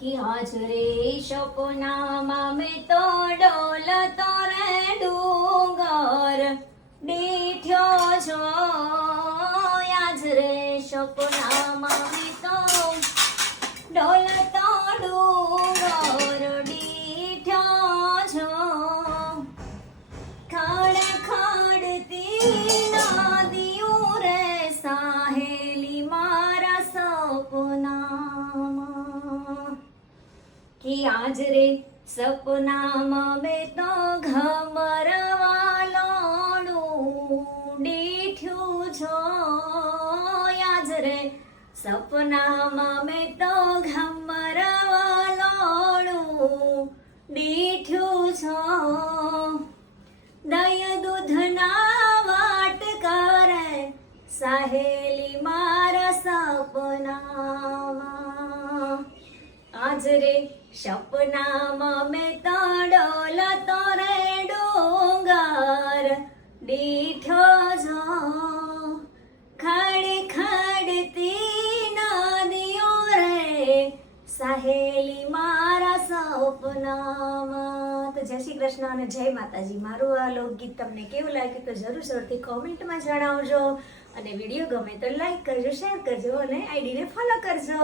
कि आज रे सपनाમાં મેં તો ડોલતો રે ડુંગર દીઠ્યો છો આજ રે સપનામાં મેં તો ડોલતો ડુંગર દીઠ્યો છો ખડ ખડતી નદીઓ રે સાહેલી મારા સપનામાં कि आज रे सपनाમાં મેં તો ઘમરવા લોણું દીઠ્યું છો આજ રે સપનામાં મેં તો ઘમરવા લોણું દીઠ્યું છો દય દૂધના વાટ કરે સાહેલી મારા સપનામાં आज रे सपनाમાં મેં તો ડોલતો રે ડુંગર દીઠ્યો છો ખડ ખડતી નદીઓ રે સાહેલી મારા સપનામાં. તો જય શ્રી કૃષ્ણ અને જય માતાજી. મારું આ લોકગીત તમને કેવું લાગ્યું તો જરૂરથી કોમેન્ટમાં જણાવજો અને વિડીયો ગમે તો લાઈક કરજો, શેર કરજો અને આઈડીને ફોલો કરજો.